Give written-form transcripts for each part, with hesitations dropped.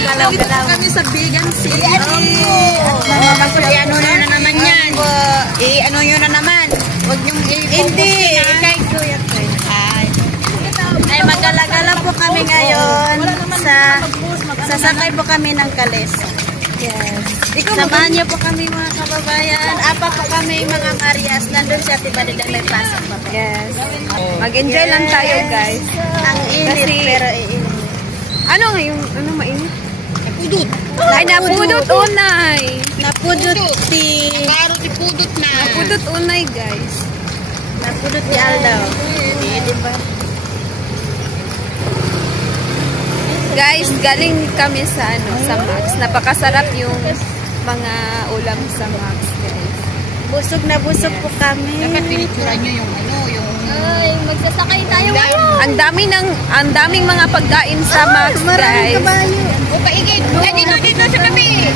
Galaw-galaw. Kami sa Bigan City. Ano na naman yan? Ano nyo na naman? Huwag nyo Hindi. Kay Kuya Toy. Ay, magala-gala po kami ngayon sasakay po kami ng Kalesa. Yes. Samahan niyo po kami mga kababayan. Apa po kami mga Marias. Nandun siya Tibadidang may pasok pa po. Yes. Mag-enjoy lang tayo, guys. Ang init pero iinit. Ano yung mainit? Napudot. Ay, napudot unay. Napudot ti... Nakaro ti pudot na. Napudot unay, guys. Napudot ti Aldaw. Di ba? Guys, galing kami sa Max. Napakasarap yung mga ulam sa Max, guys. Busog na busog po kami. Dapat pinitsura nyo yung Ay, magsasakay tayo. Ang daming mga pagkain sa Max, guys. Maraming kabayo. O, paigid. Dito sa kami.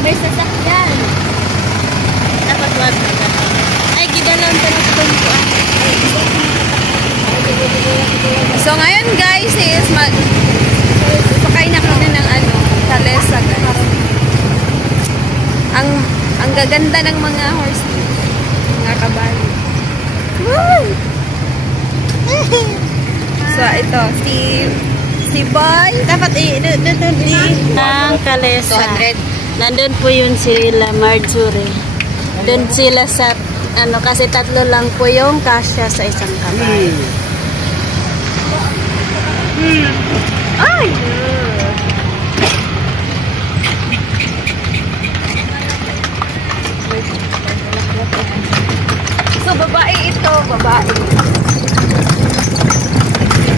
May sasakyan. Dapat wag na. Ay, gidalan pa na po. So ngayon, guys, is pakain na kami ng Kalesa, guys. Ang gaganda ng mga horse, mga kabayo. So ito, si Boy. Dapat ang Kalesa. 200. Nandun po yun sila Marjorie. Doon sila sa kasi tatlo lang po yung kasya sa isang kamay. Ay! So, babae ito, babae.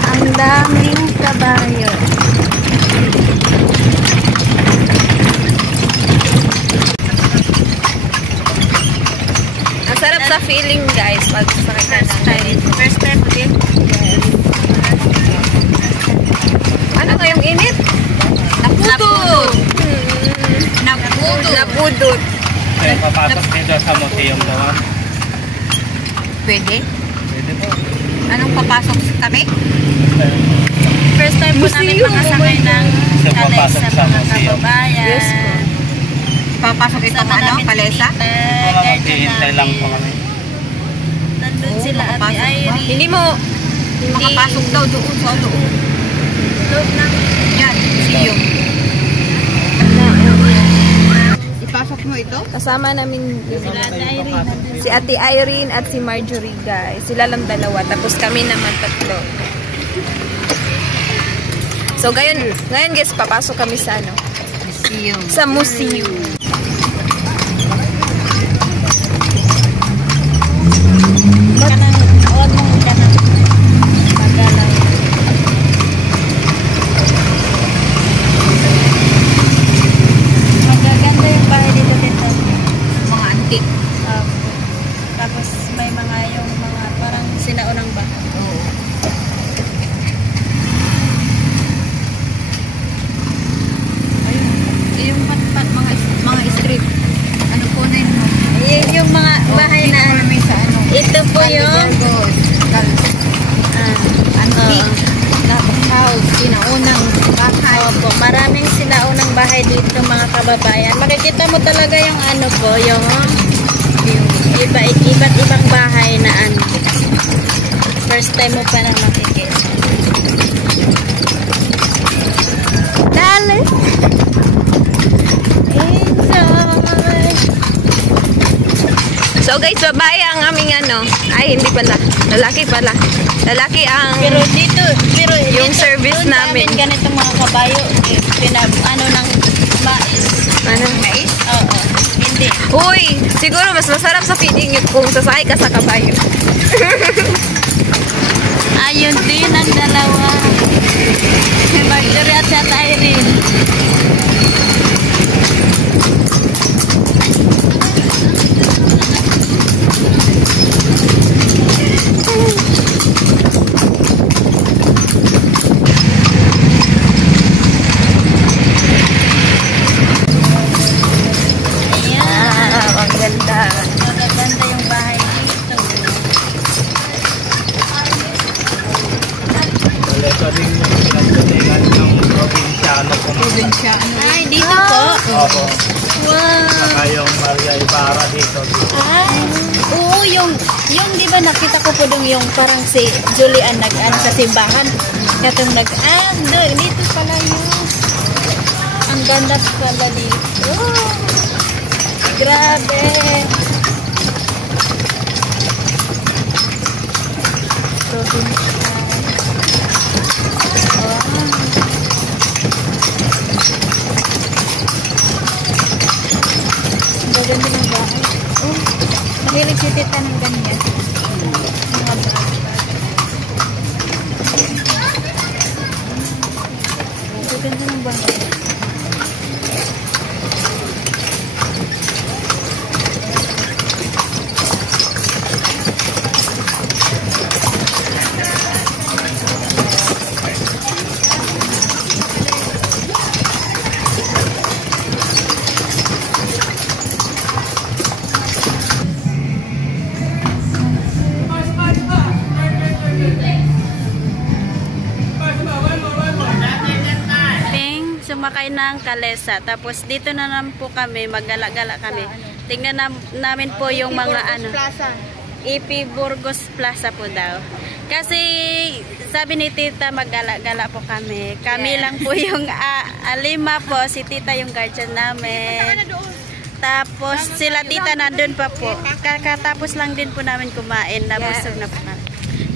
Ang daming kabayo. Ang sarap sa feeling, guys, pag sakay ka na. First time ulit. Yes. Ano ngayong init? Napudot! Napudot! Ay, papasok dito sa museum naman. Pwede? Pwede po. Anong papasok kami? First time po namin makasakay ng Kalesa sa mga kababayan. Yes po. Papasok itong Kalesa? Maghihintay lang po kami. Nandun sila Ate Irene. Hindi makapasok daw doon sa doon. Loob ng Yan, siyo. Ipasok mo ito? Kasama namin sila Ate Irene. si Ate Irene at si Marjorie, guys. Sila lang dalawa. Tapos kami naman tatlo. So, ngayon guys, papasok kami sa museum. Sa museum. Magaganda yung bahay dito dito. Mga antique. Tapos may yung mga parang sinaunang bahay. Oo. Yung mga street. Ano po na yun? Yung mga bahay na ito po yung Antique. House. Sinaunang bahay. Opo, maraming sinaunang bahay dito mga kababayan. Makikita mo talaga yung yung iba't ibang bahay na first time mo pa na makikita. Dali! Enjoy! So guys, babae ang aming ay hindi pala, lalaki pala. Lalaki ang yung service namin. Ganito mga kabayo, ng mais. Mais? Oo. Hindi. Uy, siguro mas masarap sa feeding kung sasakay ka sa kabayo. Ayun din ang dalawa. Marjorie at Ate Irene. Magaganda yung bahay dito. Wala pa rin yung pinagsatingan ng probinsya. Ay, dito po. Opo. Wow. Saka yung Maria Ibarra dito. Ay, oo, yung di ba nakita ko po dong yung parang si Julian nag-ano sa simbahan. Katong dito pala yun. Ang ganda pala dito. Grabe. Probinsya. Ganda ng bahay. Oh, mahilig si tita ng ganyan. Mga bahay. Ganda ng bahay. Sumakay ng Kalesa. Tapos dito na naman po kami, maggala-gala kami. Tingnan namin po yung mga EP Burgos Plaza po daw. Kasi sabi ni tita maggala-gala po kami. Kami lang po yung 5 po, si tita yung guardian namin. Tapos sila tita nandun pa po. Kakatapos lang din po namin kumain, nabusog na po kami.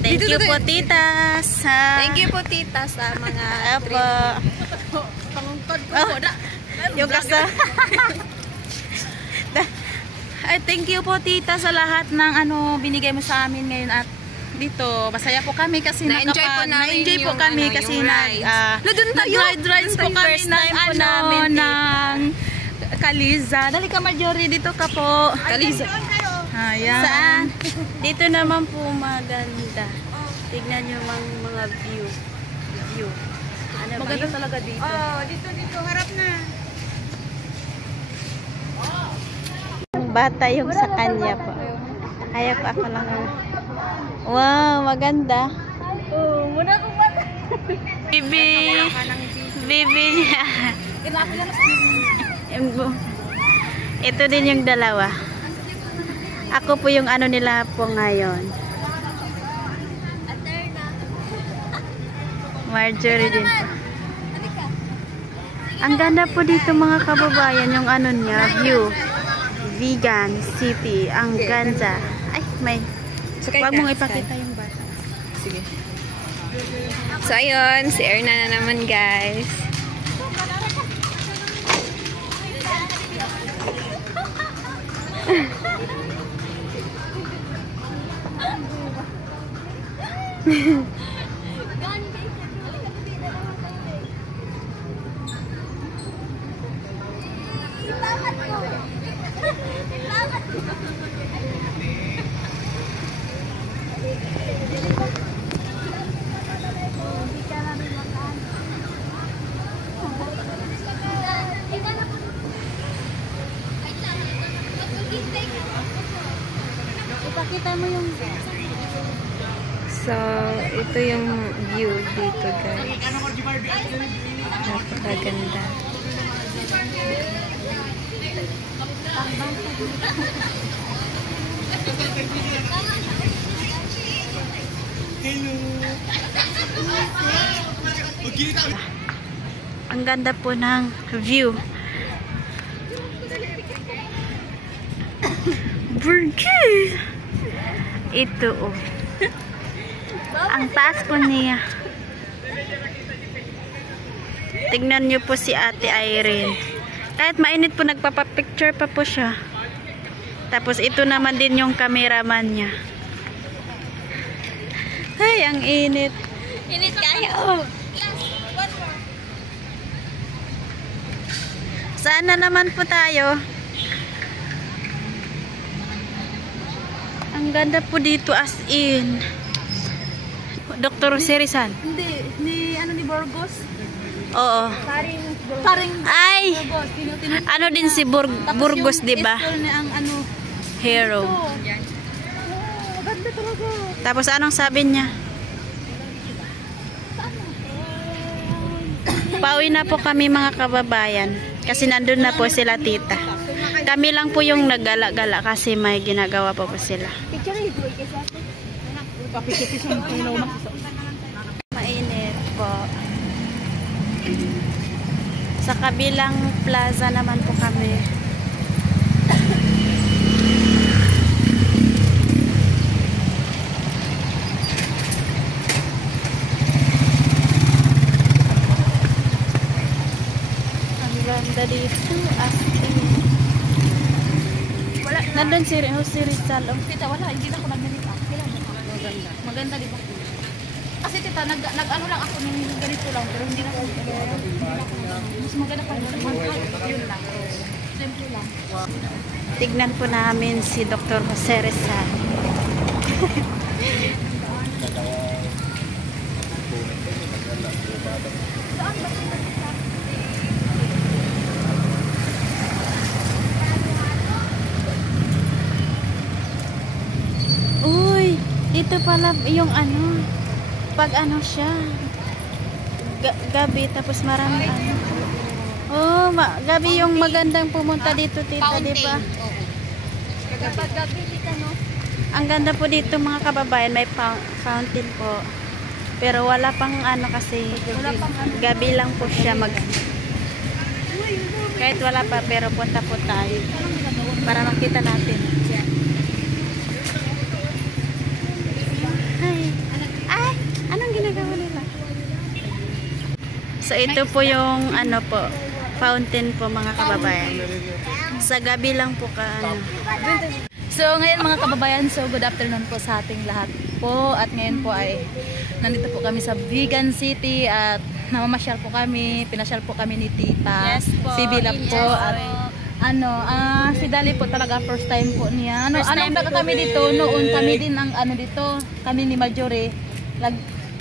Thank you po titas. Thank you po tita sa mga Apo. Oh, yung kasa. Ay, thank you po tita sa lahat ng binigay mo sa amin ngayon at dito. Masaya po kami kasi na-enjoy po namin na-enjoy po yung, kami ano, kasi yung rides. nag-ride rides po kami First time po namin ng Kaliza. Dali ka Marjorie, dito ka po. Kaliza. Ayan. Saan? Dito naman po maganda. Tignan nyo mga view. Ano ba Maganda yun? talaga dito. Dito, harap na. Bata yung sa kanya po. Ayaw ko ako lang. Wow, maganda. Muna ko ba? Bibi niya. Ito din yung dalawa. Ako po yung ano nila po ngayon. Marjorie din po. Ang ganda po dito mga kababayan, yung ano niya, view. Vegan City. Ang ganda. Ay, may. Huwag mong ipakita yung bata. Sige. So, ayun. Si Erna na naman, guys. Ipakita mo yung So, ito yung view dito, guys. Napakaganda. ang ganda po ng view. Virgin! Ito oh. Ang taas po niya. Tignan niyo po si Ate Irene. Kahit mainit po, nagpapapicture pa po siya. Tapos ito naman din yung cameraman niya. Ay, ang init. Init kayo. Saan na naman po tayo? Ang ganda po dito as in. Dr. Serisan. Hindi, ni Burgos. Oo. Paring Ay! Burgos. Ano din si Burgos, di ba? Ang Hero. Ganda talaga. Tapos anong sabi niya? Pauwi na po kami mga kababayan. Kasi nandun na po sila tita. Kami lang po yung naggala-gala kasi may ginagawa po sila. Mainit po. Sa kabilang plaza naman po kami. Ang ganda dito. Wala. Nandun si Rizal. Tita, wala. Hindi na ako nagganito. Maganda. Maganda, di ba? Kasi tita, nag-ano lang ako ng ganito lang. Pero hindi na ako mas maganda pa. Yun lang. Simple lang. Tignan po namin si Dr. Jose Rizal. Uy, dito pala yung ano, pag ano siya, gabi tapos marami ano. Oh, gabi yung magandang pumunta dito tita, di ba? Kapag gabi dito, no? Ang ganda po dito mga kababayan, may fountain po. Pero wala pang ano kasi, gabi lang po siya kahit wala pa, pero punta po tayo para makita natin. Ay, anong ginagawa nila? So ito po yung ano po, fountain po mga kababayan. Sa gabi lang po ano. So ngayon mga kababayan, so good afternoon po sa ating lahat po. At ngayon po ay nandito po kami sa Vigan City at namamasyal po kami, pinasyal po kami ni Tita. Yes po. Si Bila po. At ano, si Dali po talaga first time po niya. Ano, First time baga po kami dito noon, kami din ang ano dito, kami ni Marjorie.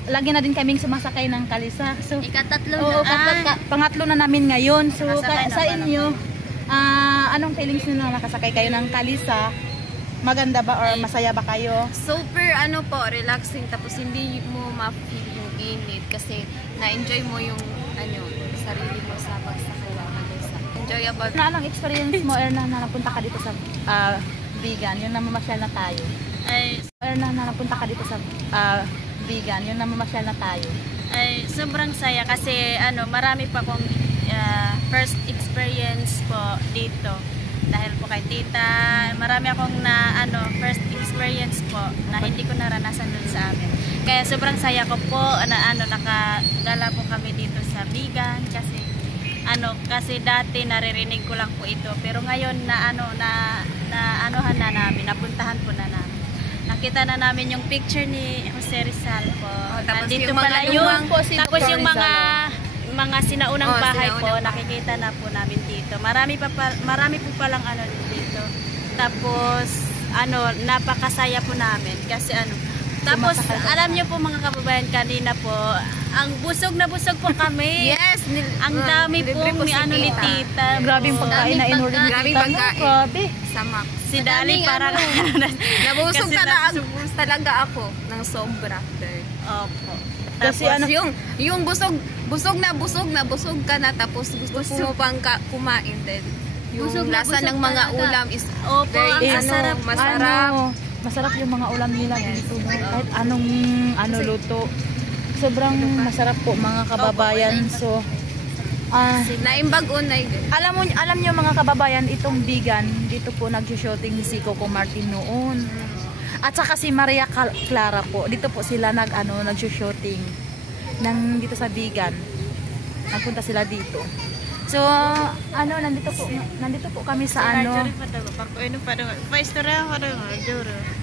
Lagi na din kaming sumasakay ng kalisa. So Ikatatlo oo, na. pangatlo na namin ngayon. So Nakasakay na sa ba inyo, anong feelings niyo na nakasakay kayo ng kalisa? Maganda ba or masaya ba kayo? Super ano po, relaxing. Tapos hindi mo ma-feel yung init kasi na-enjoy mo yung ano, sarili mo sa pagsakay ng kalisa. Enjoyable. Na anong experience mo, Erna, na napunta ka dito sa Vigan? Yung namamasyal na tayo. Erna, na napunta ka dito sa Vigan, yung namamasyal na tayo. Ay, sobrang saya kasi ano, marami pa akong first experience po dito. Dahil po kay tita, marami akong first experience po na hindi ko naranasan dun sa amin. Kaya sobrang saya ko po na nakagala po kami dito sa Vigan kasi dati naririnig ko lang po ito. Pero ngayon anuhan na namin, napuntahan po na namin. Nakita na namin yung picture ni Jose Rizal po. Tapos Nandito yung pala mga yun. lumang po si Tapos Dr. yung mga sinaunang bahay po, sinaunang bahay. nakikita na po namin dito. Marami po palang ano dito. Tapos napakasaya po namin kasi tapos alam niyo po mga kababayan, kanina po ang busog na busog po kami. Yes! Ang dami po libre ni si tita. Grabe yung pagkain na inorder ni Grabe Tita. pagkain. Grabe. Sama. Si Dali parang Nabusog Kasi talaga ako ng sobra. Opo. Kasi Tapos yung busog ka na tapos gusto mo pang kumain din. Yung Busog na lasa busog ng mga talaga. ulam is Opo, very ang masarap. masarap. Masarap yung mga ulam nila dito. No? Kahit anong luto. Sobrang masarap po mga kababayan. So, Naimbag unay din. alam niyo mga kababayan, itong Vigan, dito po nag-shooting si Coco Martin noon. At saka si Maria Clara po, dito po sila nag-shooting dito sa Vigan. Nagpunta sila dito. So, nandito po kami sa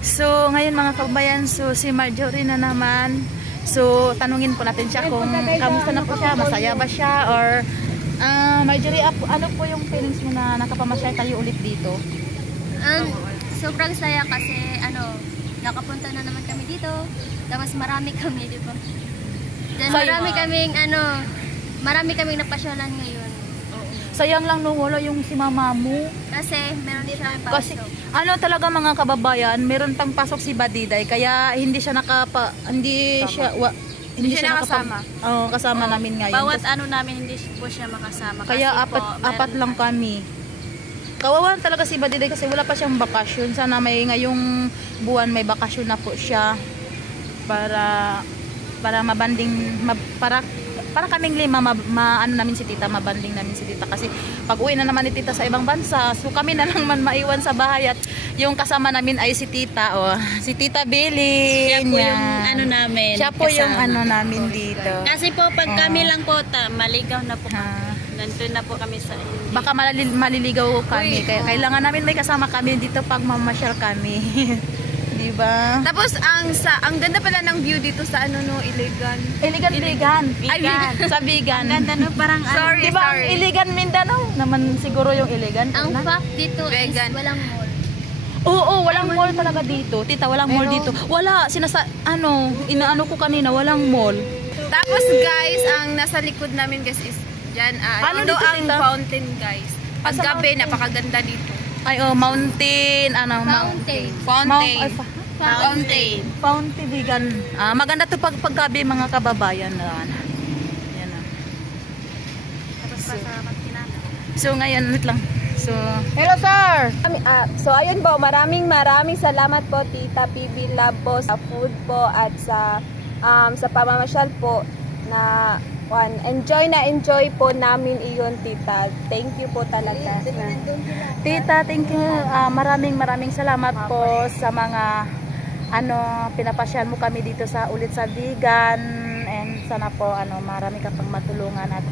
So, ngayon mga kababayan, so si Marjorie na naman. So, tanungin po natin siya kung kamusta na po siya, masaya ba siya, or Marjorie, ano po yung feelings mo na nakapamasyal tayo ulit dito? Sobrang saya kasi nakapunta na naman kami dito. Tapos marami kami, di ba? Then marami kaming napasyalan ngayon. Sayang lang nung wala yung si mama mo. Kasi meron din siya Kasi pasok. talaga mga kababayan, meron pang pasok si Badiday kaya hindi siya Hindi siya nakasama. Oo, kasama namin ngayon. Bawat ano namin hindi po siya makasama. Kaya Kasi apat lang kami. Kawawa talaga si Badiday kasi wala pa siyang bakasyon. Sana may ngayong buwan may bakasyon na po siya para mabanding para kaming lima ano namin si tita, mabanding namin si tita kasi pag uwi na naman ni tita sa ibang bansa, so kami na lang man maiwan sa bahay at yung kasama namin ay si tita, si Tita Billy. Siya po yung ano namin. Siya po yung kasama. ano namin dito. Kasi po pag kami lang po, maligaw na po kami. Nandun na po kami sa Baka maliligaw kami. Kaya kailangan namin may kasama kami dito pag mamasyal kami. Diba? Tapos ang ganda pala ng view dito sa Iligan. Iligan. Ay, sa Bigan. ganda no, parang Sorry, Diba ang sorry. Iligan Mindanao? Naman siguro yung Iligan. Ang fact dito Vegan. is walang mall. Oo, walang mall talaga dito. Tita, walang mall dito. Wala, inaano ko kanina, walang mall. Tapos guys, ang nasa likod namin guys is dyan, Ano ito dito, ang tita? fountain guys. Pag Sa gabi, mountain? napakaganda dito. Ay, mountain, Fountain. Fountain. fountain. Fountain Bigan. Maganda to pag gabi mga kababayan. Yan na. Tapos pasalamat kinana. So ngayon, wait lang. So, hello sir! So ayun po, maraming salamat po Tita PB Love po sa food po at sa pamamasyal po na enjoy po namin iyon Tita. Thank you po talaga. Tita, thank you. Maraming salamat po sa mga pinapasyal mo kami dito ulit sa Bigan, and sana po marami ka pang matulungan at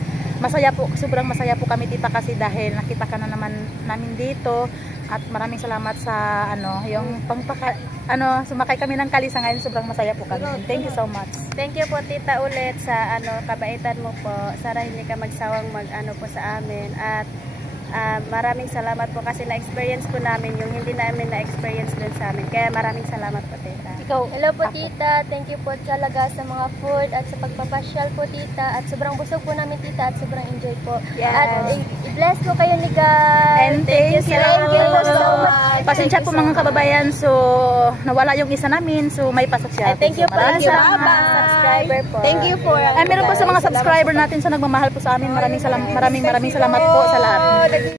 sobrang masaya po kami tita kasi dahil nakita ka na naman namin dito at maraming salamat sa yung sumakay kami ng kalisa ngayon, sobrang masaya po kami. Thank you so much. Thank you po Tita ulit sa kabaitan mo po. Sana hindi ka magsawang po sa amin at maraming salamat po kasi na-experience po namin yung hindi namin na-experience din sa amin. Kaya maraming salamat po Tita. Hello po Tita, thank you po talaga sa mga food at sa pagpapasyal po Tita at sobrang busog po namin Tita at sobrang enjoy po. Yes. At i-bless po kayo ni God. And thank you so much. Pasensya po mga kababayan, so nawala yung isa namin, so may pasok siya. Thank you po Maraming sa salamat. subscriber po. Thank you for Meron po sa mga subscriber natin sa nagmamahal po sa amin. Maraming salamat po sa lahat.